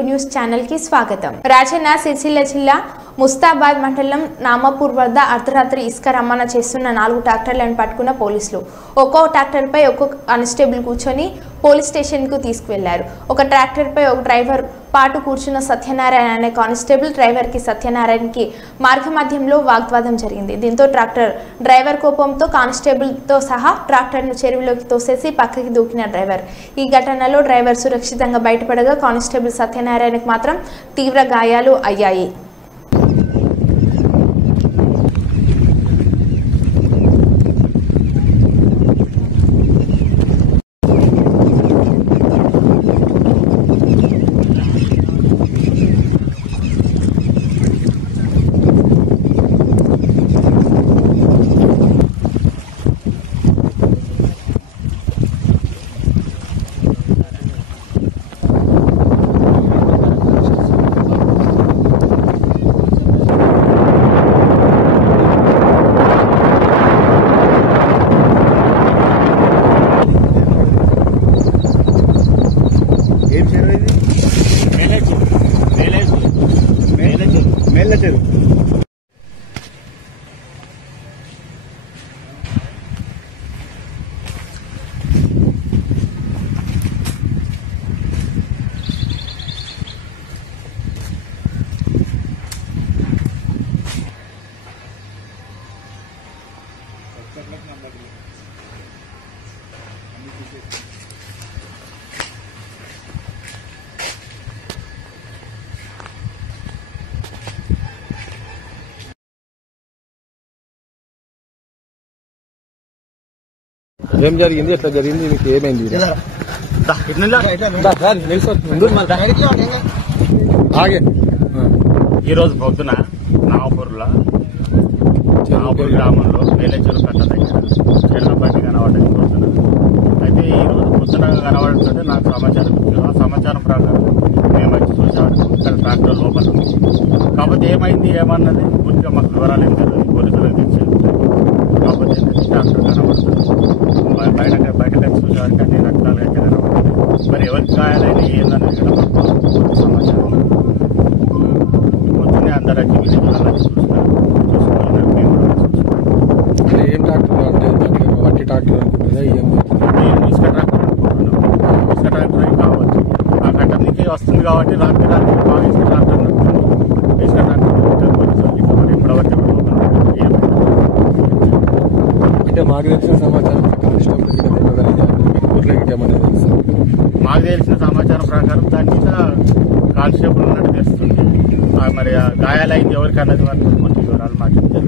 Telugu news channel కి స్వాగతం. రాజన్న సిరిసిల్ల జిల్లా ముస్తాబాద్ మండలం నామపూర్ వద్ద అర్ధరాత్రి ఇసుక రవాణా చేస్తున్న 4 ట్రాక్టర్లను పట్టుకున్న పోలీసులు ఒక్కో ట్రాక్టర్ పై ఒక్కొక్క కానిస్టేబుల్ కూర్చొని పోలీస్ స్టేషన్ కు తీసుకువెళ్లారు. ఒక ట్రాక్టర్ పై ఒక డ్రైవర్ పాటు కూర్చున్న సత్యనారాయణ అనే కానిస్టేబుల్ డ్రైవర్ కి సత్యనారాయణకి మార్గ మధ్యంలో వాగ్వాదం జరిగింది. దీంతో ట్రాక్టర్ డ్రైవర్ కోపంతో కానిస్టేబుల్ తో సహా ట్రాక్టర్ ను చెరువులోకి తోసేసి పక్కకి దూకిన డ్రైవర్. ఈ ఘటనలో డ్రైవర్ సురక్షితంగా బయటపడగా కానిస్టేబుల్ సత్యనారాయణకు మాత్రం తీవ్ర గాయాలు అయ్యాయి. ఏం జరిగింది, ఎట్లా జరిగింది, మీకు ఏమైంది? ఈరోజు పొద్దున నాగపూర్ గ్రామంలో మేలేచూరు కట్ట దగ్గర చెల్లబండి కనబడ్డది పొద్దున. అయితే ఈరోజు పొద్దున కనబడుతుంటే నాకు సమాచారం ఇచ్చారు. ఆ సమాచారం ప్రకారం మేము వచ్చి చూసాము. ఇక్కడ ట్రాక్టర్ లోపల ఉంది. కాకపోతే ఏమైంది ఏమన్నది పూర్తిగా మాకు వివరాలు ఏం తెలియదు. పోలీసులకు తెచ్చారు. కాకపోతే ట్రాక్టర్ కనబడుతుంది. బయటకు చూసేవారికి అన్ని రకాలుగా అయితే కనబడుతుంది. మరి ఎవరికి గాయాలని ఏందనేది కూడా మాకు సమాచారం. పొద్దున్నే అందరూ వచ్చి విలేజ్లలో చూస్తున్నారు. ఏం ట్రాక్టర్ అంటే వట్టి ట్రాక్టర్ అనుకుంటుందా? ఇసుక ట్రాక్టర్ అనుకుంటున్నాం. ఇసుక ట్రాక్టర్ కావచ్చు. ఆ కట్టనికి వస్తుంది కాబట్టి రాత్రి బాగా ఇసుక ట్రాక్టర్ నడుస్తుంది. ఇసుక ట్రాక్టర్ మరి ఇప్పటివరకు అంటే మాకు తెలిసిన సమాచారం మాకు తెలిసిన సమాచారం ప్రకారం దాని మీద కానిస్టేబుల్ ఉన్నట్టు తెలుస్తుంది. మరి గాయాలైంది ఎవరికి అన్నది వరకు కొన్ని వివరాలు మాకు